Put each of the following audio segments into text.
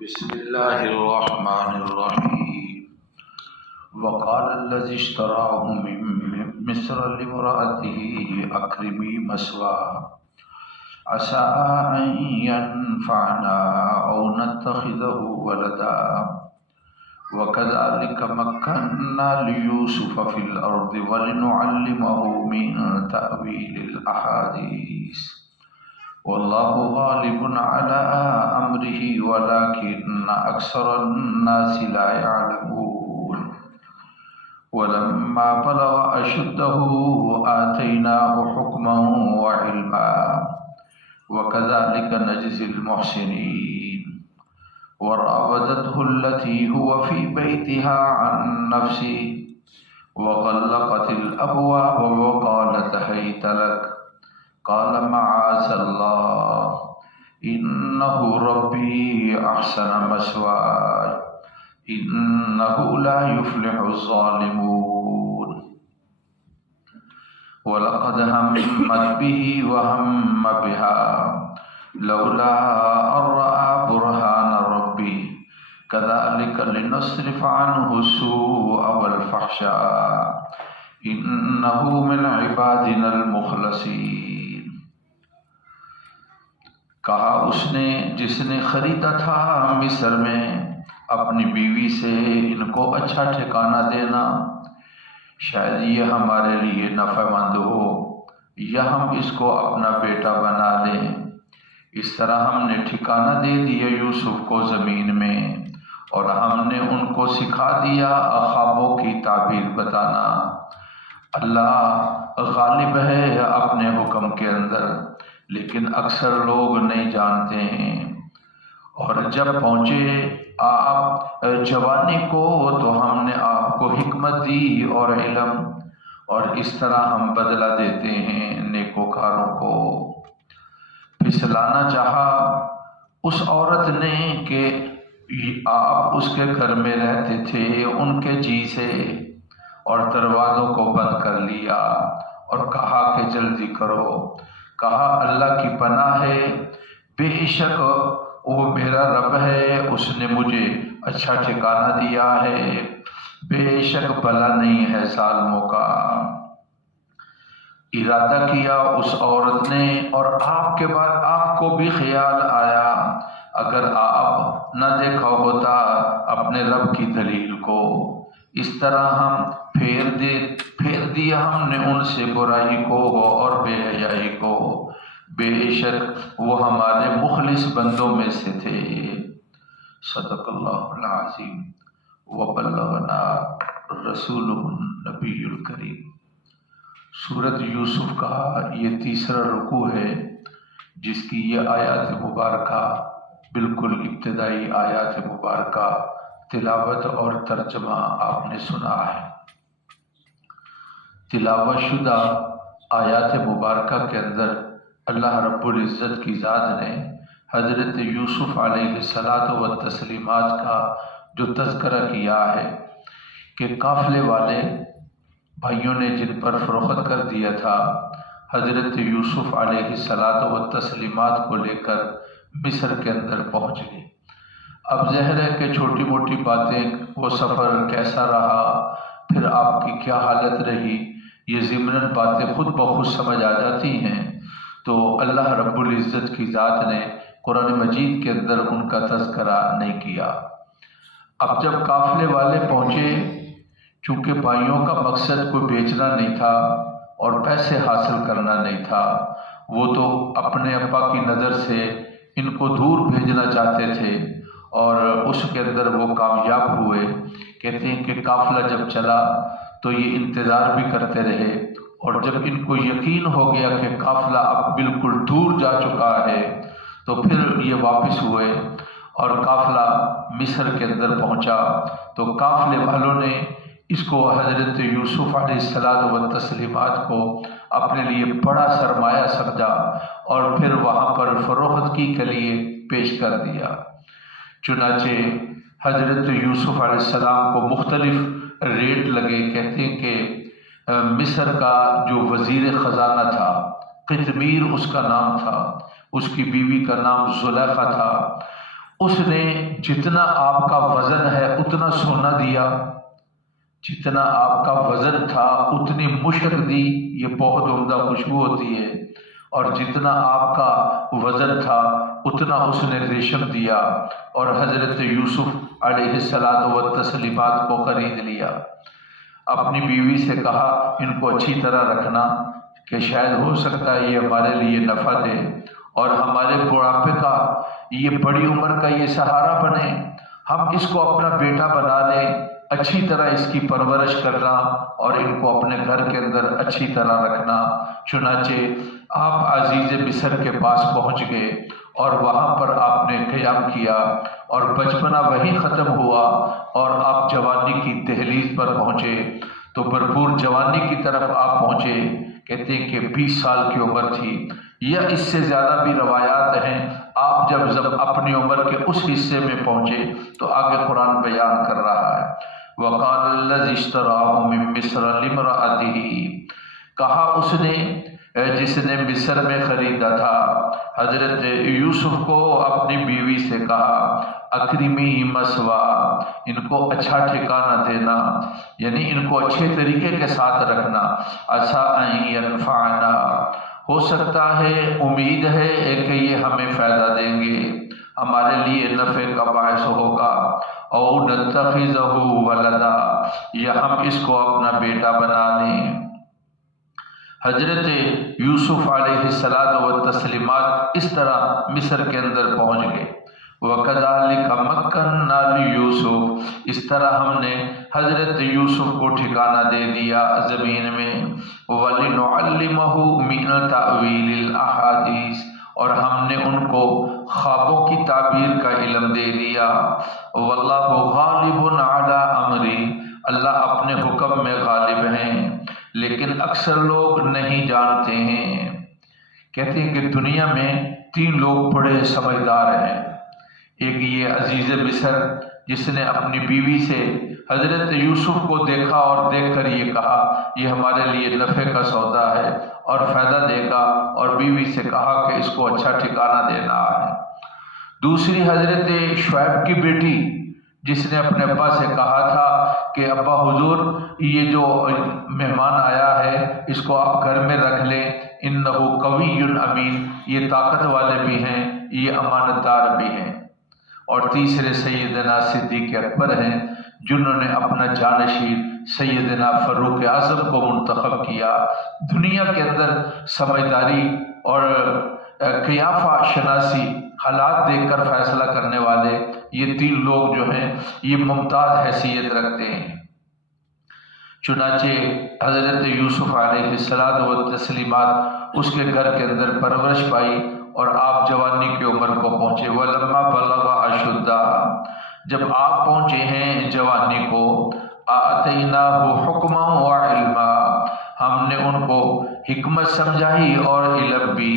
بسم الله الرحمن الرحيم. وقال الذي اشتراه من مصر لامرأته أكرمي مثواه عسى أن ينفعنا أو نتخذه ولدا وكذلك مكنا ليوسف في الأرض ولنعلمه من تأويل الأحاديث والله غالب على أمره ولكن أكثر الناس لا يعلمون. ولما بلغ أشده آتيناه حكما وعلما وكذلك نجزي المحسنين. وراودته التي هو في بيتها عن نفسه وغلقت الأبواب وقالت هيت لك قال معاذ الله إنه ربي أحسن مثواي إنه لا يفلح الظالمون. ولقد همت به وهم بها لولا أن رأى برهان ربي كذلك لنصرف عنه السوء والفحشاء إنه من عبادنا المخلصين. کہا اس نے جس نے خریدا تھا مصر میں اپنی بیوی سے ان کو اچھا ٹھکانہ دینا، شاید یہ ہمارے لیے نفع مند ہو یا ہم اس کو اپنا بیٹا بنا لیں۔ اس طرح ہم نے ٹھکانہ دے دیا یوسف کو زمین میں اور ہم نے ان کو سکھا دیا خوابوں کی تعبیر بتانا۔ اللہ غالب ہے اپنے حکم کے اندر لیکن اکثر لوگ نہیں جانتے ہیں۔ اور جب پہنچے آپ جوانی کو تو ہم نے آپ کو حکمت دی اور علم، اور اس طرح ہم بدلہ دیتے ہیں نیکوکاروں کو۔ پھسلانا چاہا اس عورت نے کہ آپ اس کے گھر میں رہتے تھے ان کے جی سے، اور دروازوں کو بند کر لیا اور کہا کہ جلدی کرو۔ کہا اللہ کی پناہ ہے، بے شک وہ میرا رب ہے، اس نے مجھے اچھا ٹھکانہ دیا ہے، بے شک بھلا نہیں ہے ظالموں کا۔ ارادہ کیا اس عورت نے اور آپ کے بعد آپ کو بھی خیال آیا اگر آپ نہ دیکھا ہوتا اپنے رب کی دلیل کو۔ اس طرح ہم پھیر دیا ہم نے ان سے برائی کو اور بے حیائی کو، بے شک وہ ہمارے مخلص بندوں میں سے تھے۔ صدق اللہ العظیم وبلغنا رسولہ النبی الکریم۔ سورۃ یوسف کا یہ تیسرا رکوع ہے جس کی یہ آیات مبارکہ بالکل ابتدائی آیات مبارکہ تلاوت اور ترجمہ آپ نے سنا ہے۔ تلاوت شدہ آیات مبارکہ کے اندر اللہ رب العزت کی ذات نے حضرت یوسف علیہ الصلاۃ والتسلیمات کا جو تذکرہ کیا ہے کہ قافلے والے بھائیوں نے جن پر فروخت کر دیا تھا حضرت یوسف علیہ الصلاۃ والتسلیمات کو لے کر مصر کے اندر پہنچ گئے۔ اب ظاہر ہے کہ چھوٹی موٹی باتیں، وہ سفر کیسا رہا، پھر آپ کی کیا حالت رہی، یہ ضمناً باتیں خود بخود سمجھ آ جاتی ہیں، تو اللہ رب العزت کی ذات نے قرآن مجید کے اندر ان کا تذکرہ نہیں کیا۔ اب جب قافلے والے پہنچے، چونکہ بھائیوں کا مقصد کوئی بیچنا نہیں تھا اور پیسے حاصل کرنا نہیں تھا، وہ تو اپنے ابا کی نظر سے ان کو دور بھیجنا چاہتے تھے، اور اس کے اندر وہ کامیاب ہوئے۔ کہتے ہیں کہ قافلہ جب چلا تو یہ انتظار بھی کرتے رہے، اور جب ان کو یقین ہو گیا کہ قافلہ اب بالکل دور جا چکا ہے تو پھر یہ واپس ہوئے اور قافلہ مصر کے اندر پہنچا۔ تو قافلے والوں نے اس کو حضرت یوسف علیہ الصلاۃ والتسلیمات کو اپنے لیے بڑا سرمایہ سمجھا اور پھر وہاں پر فروختگی کے لیے پیش کر دیا۔ چنانچہ حضرت یوسف علیہ السلام کو مختلف ریٹ لگے۔ کہتے ہیں کہ مصر کا جو وزیر خزانہ تھا، قطمیر اس کا نام تھا، اس کی بیوی کا نام زلیخا تھا، اس نے جتنا آپ کا وزن ہے اتنا سونا دیا، جتنا آپ کا وزن تھا اتنی مشک دی، یہ بہت عمدہ خوشبو ہوتی ہے، اور جتنا آپ کا وزن تھا اتنا اس نے ریشم دیا، اور حضرت یوسف علیہ الصلاۃ والتسلیمات کو خرید لیا۔ اپنی بیوی سے کہا ان کو اچھی طرح رکھنا کہ شاید ہو سکتا ہے یہ ہمارے لیے نفع دے اور ہمارے بڑھاپے کا، یہ بڑی عمر کا یہ سہارا بنے، ہم اس کو اپنا بیٹا بنا لیں، اچھی طرح اس کی پرورش کرنا اور ان کو اپنے گھر کے اندر اچھی طرح رکھنا۔ چنانچہ آپ عزیز مصر کے پاس پہنچ گئے اور وہاں پر آپ نے قیام کیا، اور بچپنا وہیں ختم ہوا اور آپ جوانی کی دہلیز پر پہنچے تو بھرپور جوانی کی طرف آپ پہنچے۔ کہتے ہیں کہ 20 سال کی عمر تھی یا اس سے زیادہ بھی روایات ہیں۔ آپ جب اپنی عمر کے اس حصے میں پہنچے تو آگے قرآن بیان کر رہا ہے، وَقَالَ الَّذِي اشْتَرَاهُ مِن مِّصْرَ لِامْرَأَتِهِ، کہا اس نے جس نے مصر میں خریدا تھا حضرت یوسف کو اپنی بیوی سے کہا اکرمی مسوا، ان کو اچھا ٹھکانہ دینا، یعنی ان کو اچھے طریقے کے ساتھ رکھنا، عسیٰ ان ینفعنا، ہو سکتا ہے، امید ہے کہ یہ ہمیں فائدہ دیں گے، ہمارے لیے نفع کا باعث ہوگا، او نتخذہ ولدا، یا ہم اس کو اپنا بیٹا بنا لیں۔ حضرت یوسف علیہ الصلاۃ والتسلیمات اس طرح مصر کے اندر پہنچ گئے۔ وَكَذَلِكَ مَكَّنَّا لِيُوسُف، اس طرح ہم نے حضرت یوسف کو ٹھکانہ دے دیا زمین میں، وَلِنُعَلِّمَهُ مِنْ تَأْوِيلِ الْأَحَادِيثِ، اور ہم نے ان کو خوابوں کی تعبیر کا علم دے دیا۔ وَاللَّهُ غَالِبٌ عَلَىٰ أَمْرِهِ، اللہ اپنے حکم میں غالب ہیں لیکن اکثر لوگ نہیں جانتے ہیں۔ کہتے ہیں کہ دنیا میں 3 لوگ بڑے سمجھدار ہیں، ایک یہ عزیز مصر جس نے اپنی بیوی سے حضرت یوسف کو دیکھا اور دیکھ کر یہ کہا یہ ہمارے لیے نفع کا سودا ہے اور فائدہ دے گا، اور بیوی سے کہا کہ اس کو اچھا ٹھکانہ دینا ہے۔ دوسری حضرت شعیب کی بیٹی جس نے اپنے ابا سے کہا تھا کہ ابا حضور یہ جو مہمان آیا ہے اس کو آپ گھر میں رکھ لیں، انہ قوی امین، یہ طاقت والے بھی ہیں، یہ امانت دار بھی ہیں۔ اور تیسرے سیدنا صدیق اکبر ہیں جنہوں نے اپنا جانشین سیدنا فاروق اعظم کو منتخب کیا۔ دنیا کے اندر سمجھداری اور قیافہ شناسی، حالات دیکھ کر فیصلہ کرنے والے، یہ 3 لوگ جو ہیں یہ ممتاز حیثیت رکھتے ہیں۔ چنانچہ حضرت یوسف علیہ الصلاۃ والتسلیمات اس کے گھر کے اندر پرورش پائی اور آپ جوانی کی عمر کو پہنچے۔ وَلَمَّا بَلَغَ أَشُدَّهُ، جب آپ پہنچے ہیں جوانی کو، آتَيْنَاهُ حُكْمًا وَعِلْمًا، ہم نے ان کو حکمت سمجھائی اور علم بھی۔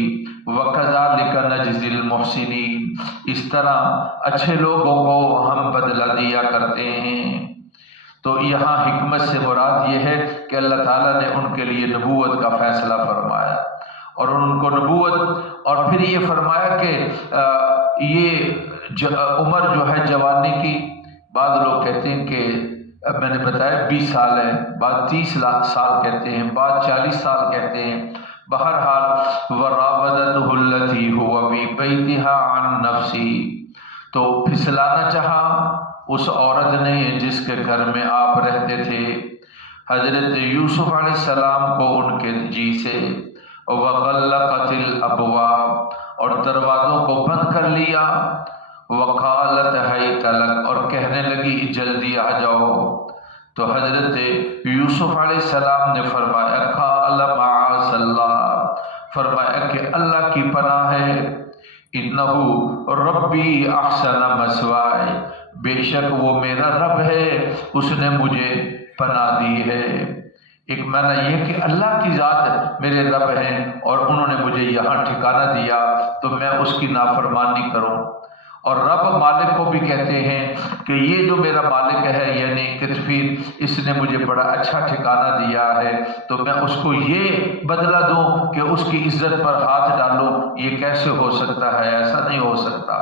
وَكَذَلِكَ نَجْزِي الْمُحْسِنِينَ، اس طرح اچھے لوگوں کو ہم بدلہ دیا کرتے ہیں۔ تو یہاں حکمت سے مراد یہ ہے کہ اللہ تعالیٰ نے ان کے لیے نبوت کا فیصلہ فرمایا اور ان کو نبوت، اور پھر یہ فرمایا کہ یہ عمر جو ہے جوانی کی، بعض لوگ کہتے ہیں کہ میں نے بتایا 20 سال ہے، بعض 30 سال کہتے ہیں، بعض 40 سال کہتے ہیں۔ بہرحال وَرَاوَدَتْهُ الَّتِي هُوَ فِي بَيْتِهَا عَن نَفْسِهِ، تو پھسلانا چاہا اس عورت نے جس کے گھر میں آپ رہتے تھے حضرت یوسف علیہ السلام کو ان کے جی سے، وَغَلَّقَتِ الْأَبْوَابَ، اور دروازوں کو بند کر لیا، وَقَالَتْ هَيْتَ لَكَ، اور کہنے لگی جلدی آ جاؤ۔ تو حضرت یوسف علیہ السلام نے فرمایا قَالَ مَعَاذَ اللَّهِ، فرمایا کہ اللہ کی پناہ ہے، اِنَّهُ رَبِّي أَحْسَنَ مَثْوَايَ، بے شک وہ میرا رب ہے، اس نے مجھے پناہ دی ہے۔ ایک معنی یہ کہ اللہ کی ذات میرے رب ہیں اور انہوں نے مجھے یہاں ٹھکانہ دیا تو میں اس کی نافرمانی کروں۔ اور رب مالک کو بھی کہتے ہیں کہ یہ جو میرا مالک ہے یعنی کتفیر، اس نے مجھے بڑا اچھا ٹھکانہ دیا ہے تو میں اس کو یہ بدلہ دوں کہ اس کی عزت پر ہاتھ ڈالوں، یہ کیسے ہو سکتا ہے؟ ایسا نہیں ہو سکتا۔